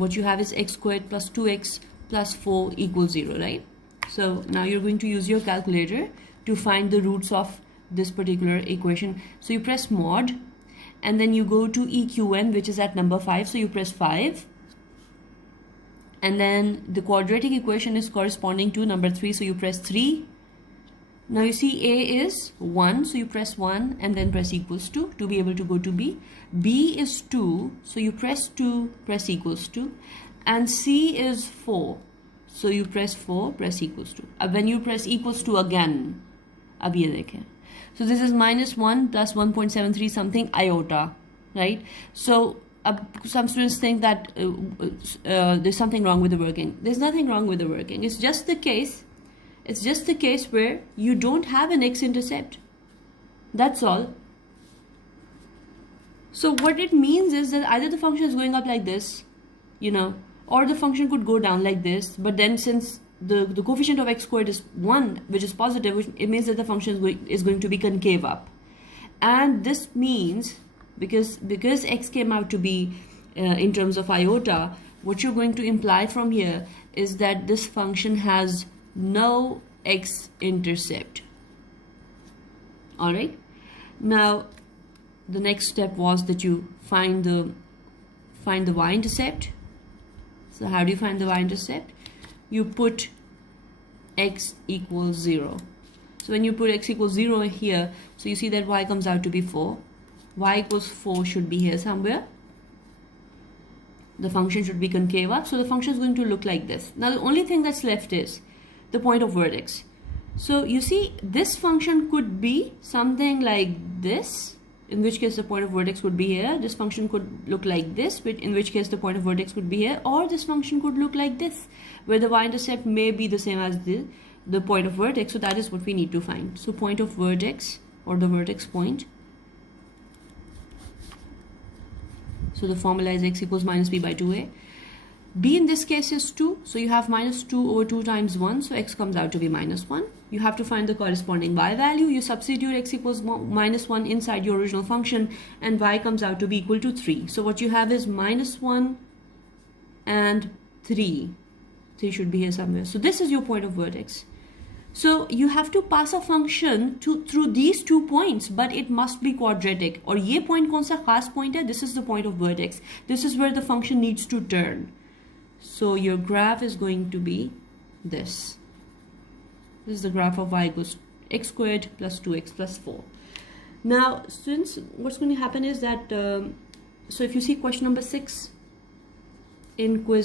what you have is x squared plus 2x plus 4 equals 0, right? So now you're going to use your calculator to find the roots of this particular equation. So you press mod and then you go to EQN, which is at number 5. So you press 5 and then the quadratic equation is corresponding to number 3. So you press 3. Now you see A is 1, so you press 1 and then press equals to be able to go to B. B is 2, so you press 2, press equals to. And C is 4, so you press 4, press equals to. When you press equals to again, अब ये देखें. So this is -1 plus 1.73 something iota, right? So some students think that there's something wrong with the working. There's nothing wrong with the working. It's just the case where you don't have an x-intercept. That's all. So what it means is that either the function is going up like this, you know, or the function could go down like this. But then since the coefficient of x squared is 1, which is positive, it means that the function is going to be concave up. And this means, because x came out to be in terms of iota, what you're going to imply from here is that this function has no x-intercept. All right. Now, the next step was that you find the y-intercept. So how do you find the y-intercept? You put x equals 0. So when you put x equals 0 here, so you see that y comes out to be 4. Y equals 4 should be here somewhere. The function should be concave up. So the function is going to look like this. Now the only thing that's left is the point of vertex. So you see this function could be something like this, in which case the point of vertex would be here. This function could look like this, in which case the point of vertex could be here, or this function could look like this, where the y-intercept may be the same as the point of vertex. So that is what we need to find. So point of vertex, or the vertex point. So the formula is x equals minus b by 2a. B in this case is 2, so you have minus 2 over 2 times 1, so x comes out to be minus 1. You have to find the corresponding y value. You substitute x equals minus 1 inside your original function, and y comes out to be equal to 3. So what you have is minus 1 and 3. 3 should be here somewhere. So this is your point of vertex. So you have to pass a function through these 2 points, but it must be quadratic. और ये point कौन सा खास point है? This is the point of vertex. This is where the function needs to turn. So your graph is going to be this. This is the graph of y equals x squared plus 2x plus 4. Now, students, what's going to happen is that, so if you see question number 6 in quiz